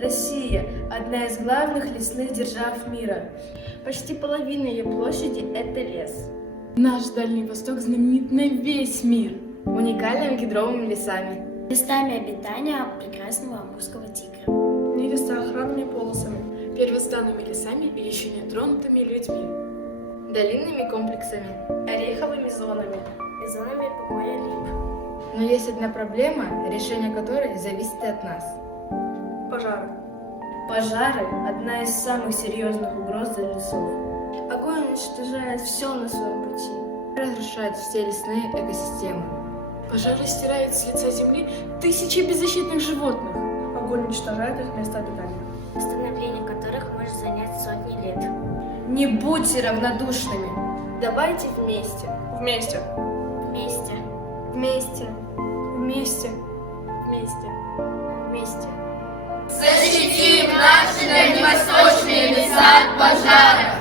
Россия – одна из главных лесных держав мира. Почти половина ее площади – это лес. Наш Дальний Восток знаменит на весь мир. Уникальными кедровыми лесами. Местами обитания прекрасного амурского тигра. Нерестоохранными полосами, первозданными лесами и еще не тронутыми людьми. Долинными комплексами. Ореховыми зонами. И зонами покоя лип. Но есть одна проблема, решение которой зависит от нас. Пожары. Пожары – одна из самых серьезных угроз для лесов. Огонь уничтожает все на своем пути. Разрушает все лесные экосистемы. Пожары стирают с лица земли тысячи беззащитных животных. Огонь уничтожает их место обитания. Восстановление которых может занять сотни лет. Не будьте равнодушными. Давайте вместе. Вместе. Вместе. Вместе. Вместе. Вместе. Вместе. Защитим наши дальневосточные леса от пожаров!